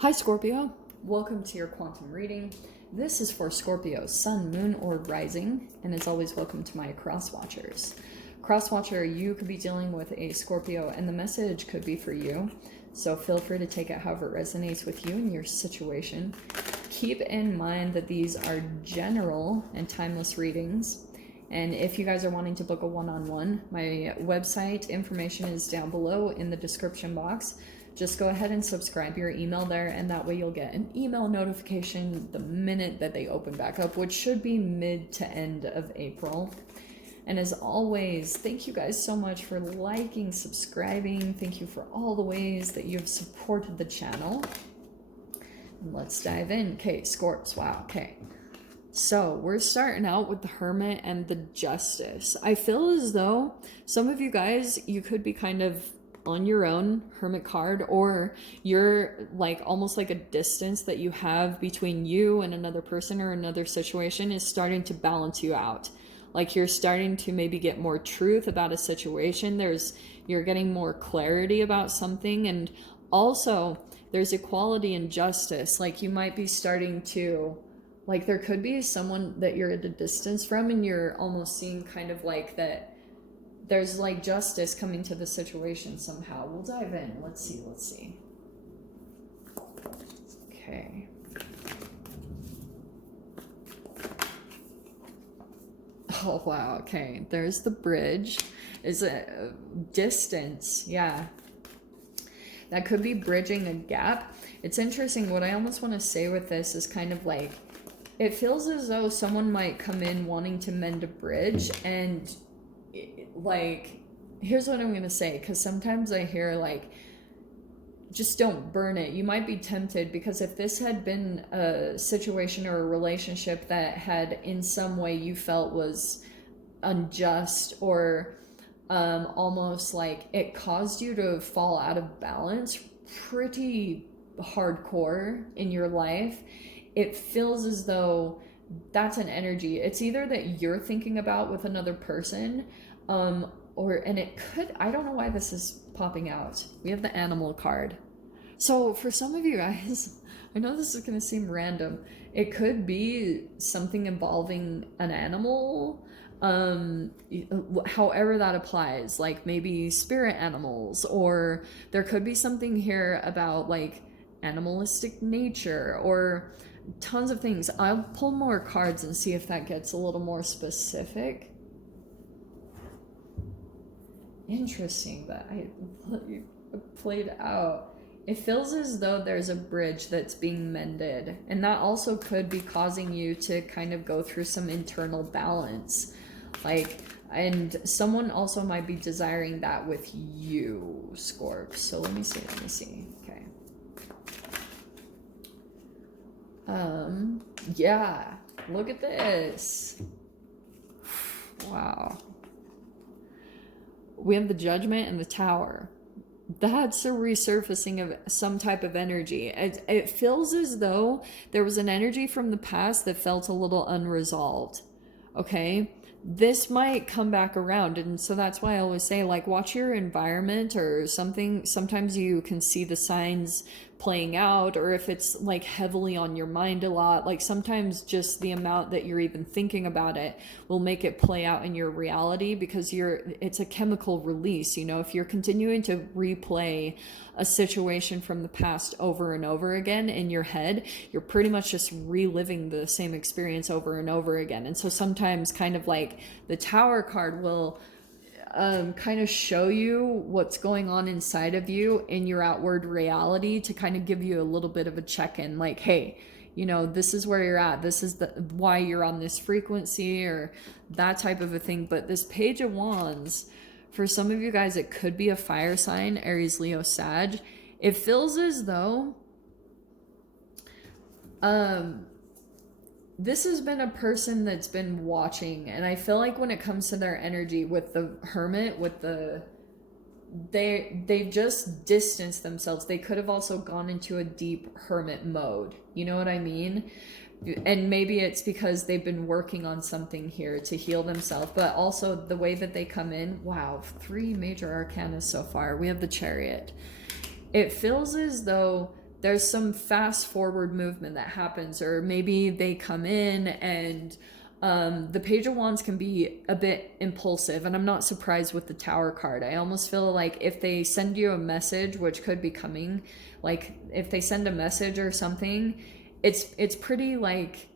Hi Scorpio, welcome to your quantum reading. This is for Scorpio, sun, moon, or rising, and as always, welcome to my cross watchers. Cross watcher, you could be dealing with a Scorpio, and the message could be for you, so feel free to take it however it resonates with you and your situation. Keep in mind that these are general and timeless readings, and if you guys are wanting to book a one-on-one, my website information is down below in the description box. Just go ahead and subscribe your email there, and that way you'll get an email notification the minute that they open back up, which should be mid to end of April. And as always, thank you guys so much for liking, subscribing. Thank you for all the ways that you've supported the channel. And let's dive in. Okay, Scorps, wow, okay. So we're starting out with the Hermit and the Justice. I feel as though some of you guys, you could be kind of on your own, Hermit card, or you're like almost like a distance that you have between you and another person or another situation is starting to balance you out. Like you're starting to maybe get more truth about a situation. You're getting more clarity about something, and also there's equality and justice. Like you might be starting to, like there could be someone that you're at a distance from and you're almost seeing kind of like that there's like justice coming to the situation somehow. We'll dive in. Let's see. Okay. Oh, wow. Okay. There's the bridge. Is a distance. Yeah. That could be bridging a gap. It's interesting. What I almost want to say with this is kind of like, it feels as though someone might come in wanting to mend a bridge, and like, here's what I'm gonna say, because sometimes I hear like, just don't burn it. You might be tempted, because if this had been a situation or a relationship that had in some way you felt was unjust, or almost like it caused you to fall out of balance pretty hardcore in your life, it feels as though that's an energy. It's either that you're thinking about with another person, and it could, I don't know why this is popping out. We have the animal card. So for some of you guys, I know this is going to seem random. It could be something involving an animal, however that applies, like maybe spirit animals, or there could be something here about like animalistic nature, or tons of things. I'll pull more cards and see if that gets a little more specific. Interesting that I played out. It feels as though there's a bridge that's being mended, and that also could be causing you to kind of go through some internal balance. Like, and someone also might be desiring that with you, Scorp. So let me see. Okay. Yeah, look at this. Wow. We have the Judgment and the Tower. That's a resurfacing of some type of energy. It feels as though there was an energy from the past that felt a little unresolved. Okay? This might come back around, and so that's why I always say, like, watch your environment or something. Sometimes you can see the signs playing out, or if it's like heavily on your mind a lot, like sometimes just the amount that you're even thinking about it will make it play out in your reality, because it's a chemical release. You know, if you're continuing to replay a situation from the past over and over again in your head, you're pretty much just reliving the same experience over and over again. And so sometimes kind of like the Tower card will kind of show you what's going on inside of you in your outward reality, to kind of give you a little bit of a check-in, like, hey, you know, this is where you're at, this is why you're on this frequency, or that type of a thing. But this Page of Wands, for some of you guys, it could be a fire sign, Aries, Leo, Sag. It feels as though this has been a person that's been watching, and I feel like when it comes to their energy with the Hermit, with they've just distanced themselves. They could have also gone into a deep hermit mode. You know what I mean? And maybe it's because they've been working on something here to heal themselves, but also the way that they come in. Wow, 3 major arcana so far. We have the Chariot. It feels as though there's some fast forward movement that happens, or maybe they come in and the Page of Wands can be a bit impulsive, and I'm not surprised with the Tower card. I almost feel like if they send you a message, which could be coming, like if they send a message or something, it's pretty like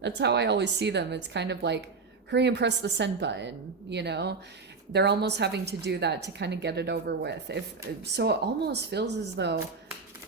that's how I always see them. It's kind of like, hurry and press the send button, you know? They're almost having to do that to kind of get it over with. So it almost feels as though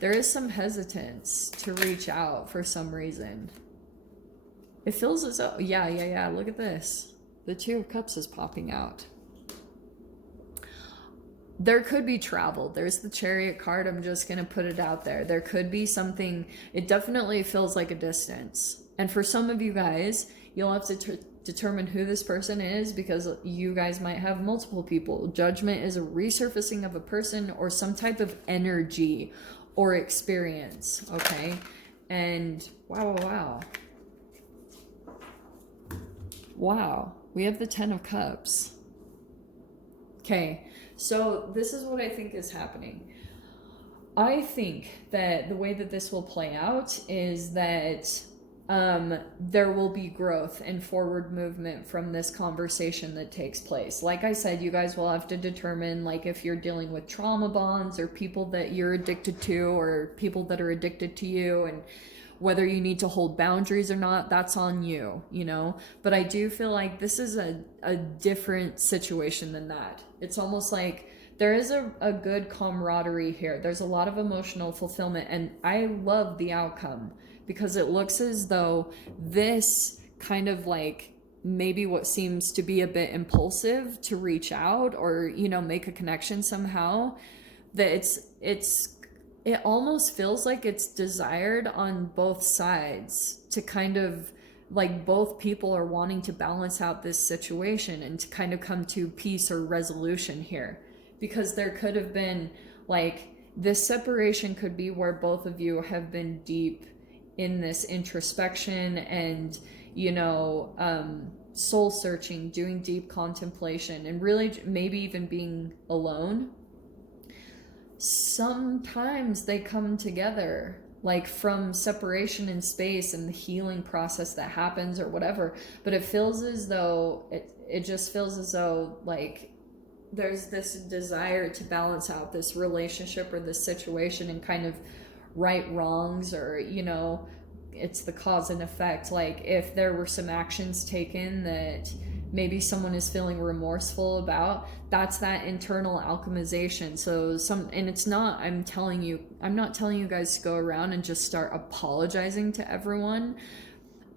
there is some hesitance to reach out for some reason. It feels as though, yeah, look at this. The Two of Cups is popping out. There could be travel. There's the Chariot card. I'm just going to put it out there. There could be something. It definitely feels like a distance. And for some of you guys, you'll have to determine who this person is, because you guys might have multiple people. Judgment is a resurfacing of a person or some type of energy or experience, okay? And wow. Wow, we have the Ten of Cups. Okay, so this is what I think is happening. I think that the way that this will play out is that there will be growth and forward movement from this conversation that takes place. Like I said, you guys will have to determine, like, if you're dealing with trauma bonds or people that you're addicted to or people that are addicted to you, and whether you need to hold boundaries or not, that's on you, you know? But I do feel like this is a different situation than that. It's almost like there is a good camaraderie here. There's a lot of emotional fulfillment, and I love the outcome, because it looks as though this kind of like maybe what seems to be a bit impulsive to reach out or, you know, make a connection somehow, that it almost feels like it's desired on both sides to kind of like both people are wanting to balance out this situation and to kind of come to peace or resolution here. Because there could have been like this separation could be where both of you have been deep in this introspection and, you know, soul searching, doing deep contemplation, and really maybe even being alone. Sometimes they come together, like from separation in space and the healing process that happens or whatever. But it feels as though it just feels as though like there's this desire to balance out this relationship or this situation and kind of right wrongs, or, you know, it's the cause and effect. Like if there were some actions taken that maybe someone is feeling remorseful about, that's that internal alchemization. So and it's not, I'm not telling you guys to go around and just start apologizing to everyone.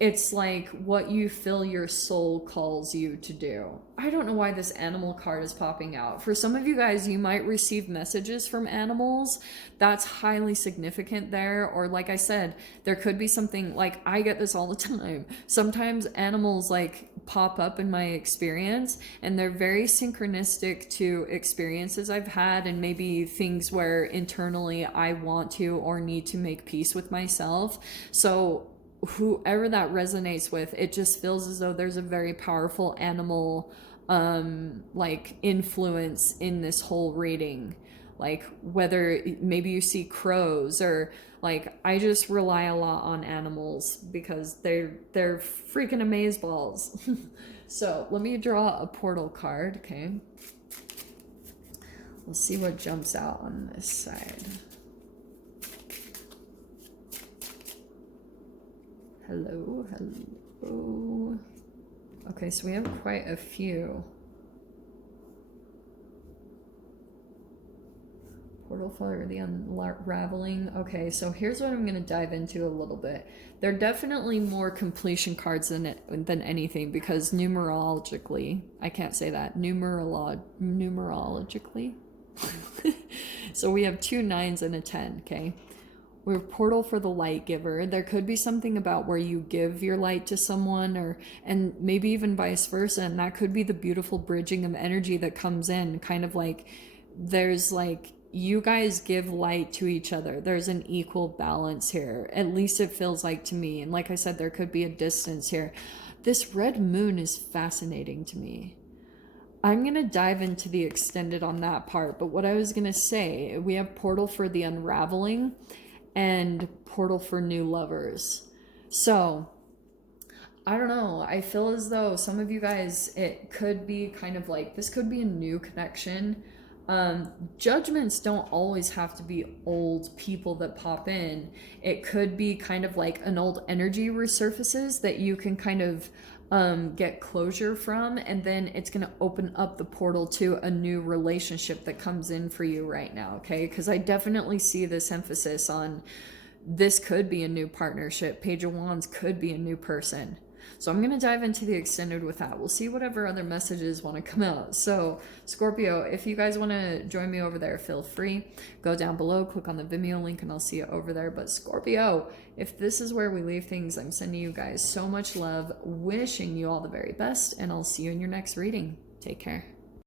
It's like what you feel your soul calls you to do. I don't know why this animal card is popping out. For some of you guys, you might receive messages from animals. That's highly significant there. Or like I said, there could be something like, I get this all the time. Sometimes animals like pop up in my experience, and they're very synchronistic to experiences I've had, and maybe things where internally I want to or need to make peace with myself. So whoever that resonates with, it just feels as though there's a very powerful animal like influence in this whole reading. Like whether maybe you see crows, or like I just rely a lot on animals because they're freaking amazeballs. So let me draw a portal card. Okay, let's see what jumps out on this side. Hello. Okay, so we have quite a few. Portal for the unraveling. Okay, so here's what I'm going to dive into a little bit. They're definitely more completion cards than anything, because numerologically, I can't say that, numerologically. So we have 2 9s and a 10, okay? We have portal for the light giver. There could be something about where you give your light to someone, and maybe even vice versa, and that could be the beautiful bridging of energy that comes in, kind of like there's like you guys give light to each other. There's an equal balance here. At least it feels like to me. And like I said, there could be a distance here. This red moon is fascinating to me. I'm going to dive into the extended on that part, but what I was going to say, we have portal for the unraveling. and portal for new lovers. So I don't know. I feel as though some of you guys, it could be kind of like, this could be a new connection. Judgments don't always have to be old people that pop in. It could be kind of like an old energy resurfaces that you can kind of get closure from, and then it's going to open up the portal to a new relationship that comes in for you right now, okay? Because I definitely see this emphasis on this could be a new partnership. Page of Wands could be a new person. So I'm going to dive into the extended with that. We'll see whatever other messages want to come out. So Scorpio, if you guys want to join me over there, feel free. Go down below, click on the Vimeo link, and I'll see you over there. But Scorpio, if this is where we leave things, I'm sending you guys so much love, wishing you all the very best, and I'll see you in your next reading. Take care.